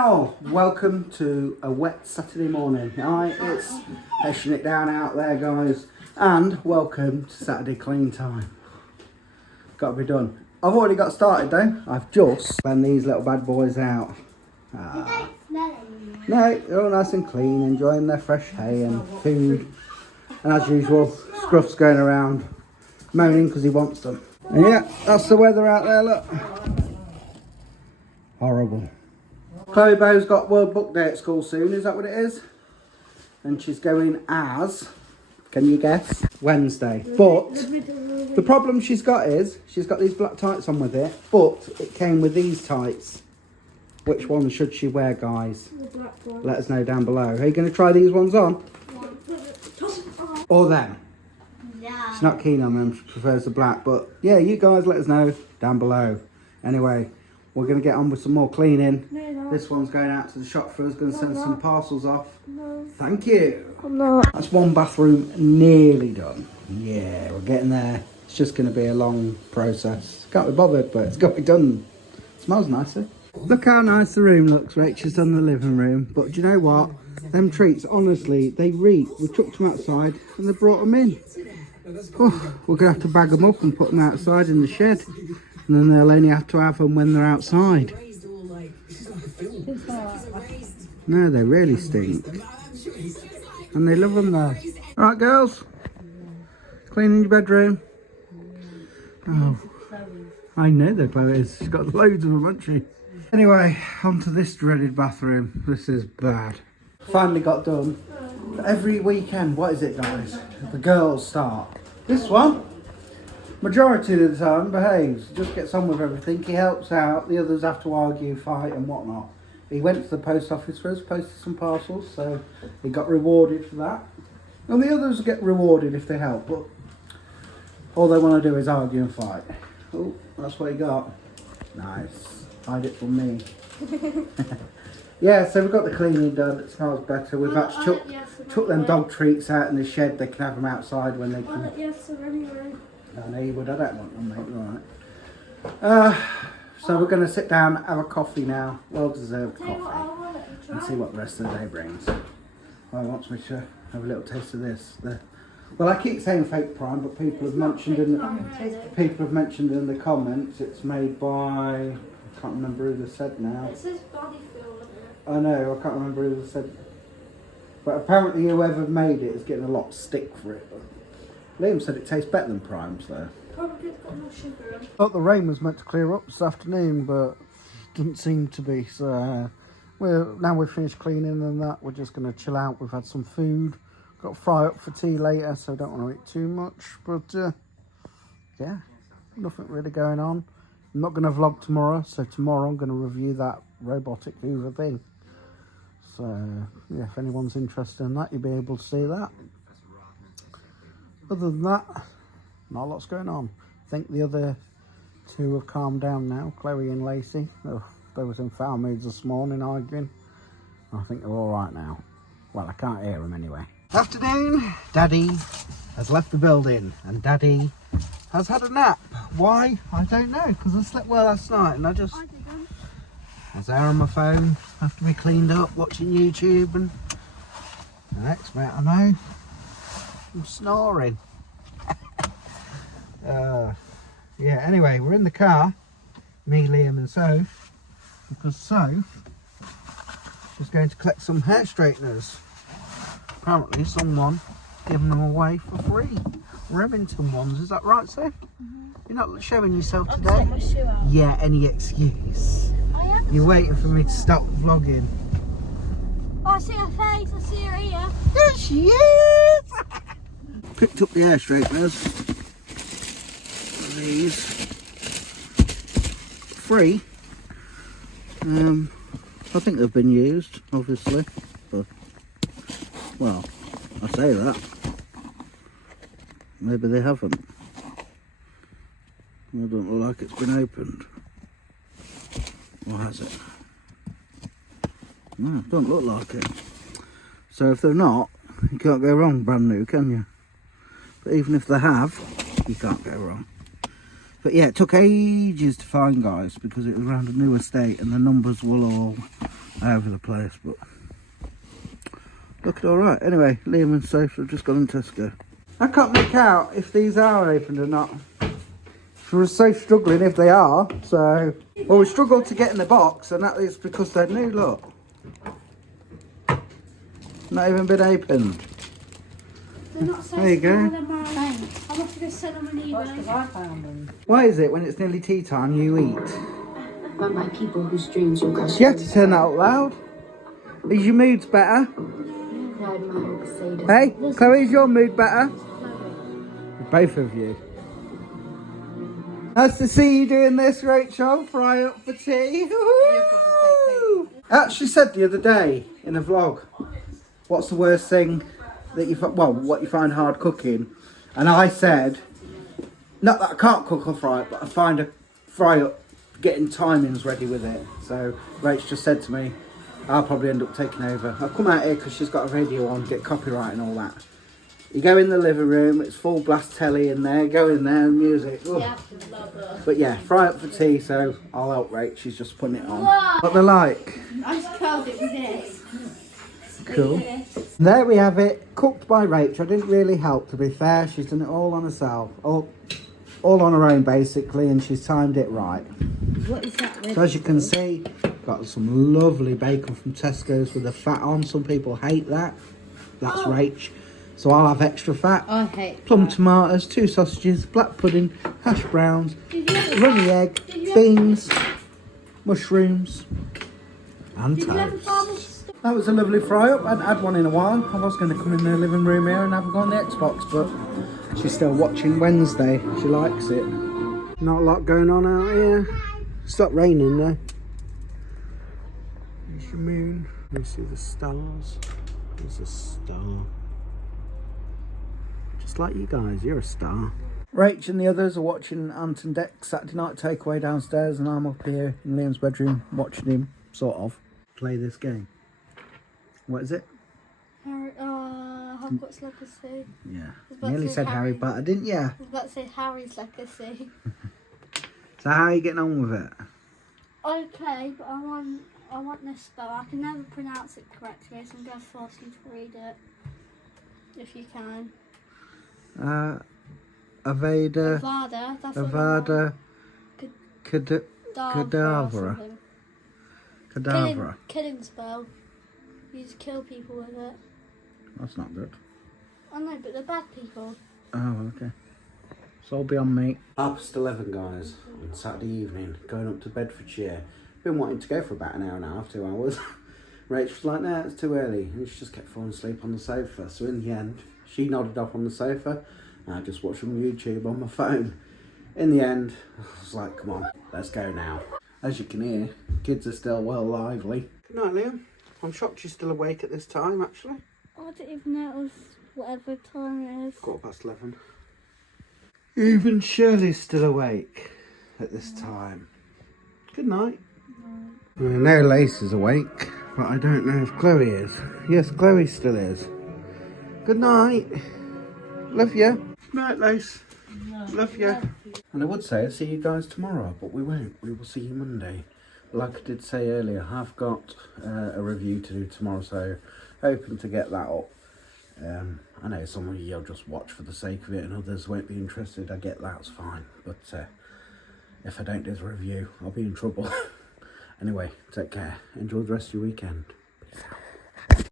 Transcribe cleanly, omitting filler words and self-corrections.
all, welcome to a wet Saturday morning. Alright, it's hashing it down out there, guys, and welcome to Saturday clean time. Got to be done. I've already got started though. I've just blend these little bad boys out. No, they're all nice and clean, enjoying their fresh hay and food. And as usual, Scruff's going around moaning because he wants them. And yeah, that's the weather out there, look. Horrible. Chloe Bow's got World Book Day at school soon, is that what it is? And she's going as, can you guess? Wednesday. But the problem she's got is, she's got these black tights on with it, but it came with these tights. Which one should she wear, guys? The black one. Let us know down below. Are you going to try these ones on? Or them? Yeah. She's not keen on them, she prefers the black, but yeah, you guys let us know down below. Anyway, we're going to get on with some more cleaning. No, this one's going out to the shop for us, going to send some parcels off. No. Thank you. I'm not. That's one bathroom nearly done. Yeah, we're getting there. It's just going to be a long process. Can't be bothered, but it's got to be done. It smells nicer. Look how nice the room looks. Rachel's done the living room. But do you know what? Them treats, honestly, they reek. We chucked them outside and they brought them in. Oh, we're going to have to bag them up and put them outside in the shed. And then they'll only have to have them when they're outside. No, they really stink. And they love them though. Alright girls, cleaning your bedroom. Oh, I know they're clothes. She's got loads of them, hasn't she? Anyway, onto this dreaded bathroom. This is bad. Finally got done. Every weekend, what is it guys? The girls start. This one, majority of the time behaves, just gets on with everything. He helps out, the others have to argue, fight and whatnot. He went to the post office for us, posted some parcels, so he got rewarded for that. And the others get rewarded if they help, but all they want to do is argue and fight. Oh, that's what he got. Nice. Hide it from me. Yeah, so we've got the cleaning done. It smells better. We've actually took them dog treats out in the shed. They can have them outside when they can. Yes, anyway. I know you would. I don't want them, mate. All right. So we're going to sit down, have a coffee now. Well-deserved coffee. And see what the rest of the day brings. Well, wants me to have a little taste of this. Well, I keep saying fake prime, but people have mentioned in the comments it's made by. I can't remember who they said now. It says body film. I know, I can't remember who they said. But apparently whoever made it is getting a lot of stick for it. Liam said it tastes better than Prime's though. Probably it's got more sugar in. Thought the rain was meant to clear up this afternoon, but didn't seem to be. So now we've finished cleaning and that, we're just going to chill out. We've had some food. Got to fry up for tea later, so I don't want to eat too much. But yeah, nothing really going on. I'm not going to vlog tomorrow, so tomorrow I'm going to review that robotic Hoover thing. So, yeah, if anyone's interested in that, you'll be able to see that. Other than that, not a lot's going on. I think the other two have calmed down now, Chloe and Lacey. Oh, they was in foul moods this morning arguing. I think they're all right now. Well, I can't hear them anyway. Afternoon, Daddy has left the building and Daddy has had a nap. Why? I don't know, because I slept well last night and I was there on my phone after we cleaned up, watching YouTube, and the next minute I know, I'm snoring. Yeah, anyway, we're in the car, me, Liam and Soph, because Soph is going to collect some hair straighteners. Apparently someone giving them away for free. Remington ones, is that right, Soph? You're not showing yourself today? Yeah, any excuse. You're waiting for me to stop vlogging. Oh, I see her face, I see her ear. There she is! Picked up the hair straighteners. These. Free. I think they've been used, obviously. But, well, I say that. Maybe they haven't. It doesn't look like it's been opened. Or has it? No, it doesn't look like it. So if they're not, you can't go wrong brand new, can you? But even if they have, you can't go wrong. But yeah, it took ages to find, guys, because it was around a new estate and the numbers will all over the place, but looking alright. Anyway, Liam and Soph have just gone in Tesco. I can't make out if these are opened or not. We're so struggling if they are, so... Well, we struggled to get in the box, and that is because they're new, look. Not even been opened. They're not so there you go. I want to go sell them on eBay. I found them. Why is it when it's nearly tea time you eat? Run by people whose dreams will crush You have to turn that out loud. Is your moods better? Hey, Chloe, is your mood better? Both of you. Nice to see you doing this, Rachel. Fry up for tea. I actually said the other day in a vlog, what's the worst thing that you what you find hard cooking? And I said, not that I can't cook or fry it, but I find a fry up getting timings ready with it. So Rach just said to me, I'll probably end up taking over. I'll come out here because she's got a radio on, get copyright and all that. You go in the living room, it's full blast telly in there, go in there, music. Yeah, but yeah, fry up for tea, so I'll help Rach, she's just putting it on. What they're like. I just curled it with this. Cool. There we have it, cooked by Rach. I didn't really help, to be fair. She's done it all on herself, all on her own basically, and she's timed it right. What is that? So as you can see, got some lovely bacon from Tesco's with the fat on. Some people hate that. That's Rach. So I'll have extra fat. I hate plum tomatoes, 2 sausages, black pudding, hash browns, runny egg, beans, mushrooms, and toast. That was a lovely fry up. I hadn't had one in a while. I was going to come in the living room here and have a go on the Xbox, but she's still watching Wednesday. She likes it. Not a lot going on out here. It's not raining though. There's your moon. You see the stars. There's a star. Just like you guys, you're a star. Rach and the others are watching Ant and Dec's Saturday night takeaway downstairs, and I'm up here in Liam's bedroom watching him, sort of, play this game. What is it? Hogwarts Legacy. Yeah. Nearly said Harry Potter, didn't you? I was about to say Harry's Legacy. So how are you getting on with it? Okay, but I want this spell. I can never pronounce it correctly, so I'm going to force you to read it. If you can. Avada. That's Avada. Kedavra. Kedavra. Killing spell. You just kill people with it. That's not good. I know, but they're bad people. Oh, okay. So I'll be on me. 11:30, guys, on Saturday evening, going up to Bedfordshire. Been wanting to go for about an hour and a half, 2 hours. Rach was like, nah, it's too early. And she just kept falling asleep on the sofa. So in the end, she nodded off on the sofa. And I just watched some YouTube on my phone. In the end, I was like, come on, let's go now. As you can hear, kids are still well lively. Good night, Liam. I'm shocked you're still awake at this time, actually. I didn't even know it was whatever time it is. 11:15. Even Shirley's still awake at this time. Good night. I know Lace is awake, but I don't know if Chloe is. Yes, Chloe still is. Good night. Love you. Good night, Lace. Love you. And I would say I'll see you guys tomorrow, but we won't. We will see you Monday. Like I did say earlier, I've got a review to do tomorrow, so hoping to get that up. I know some of you will just watch for the sake of it and others won't be interested. I get that's fine, but if I don't do the review, I'll be in trouble. Anyway, take care. Enjoy the rest of your weekend.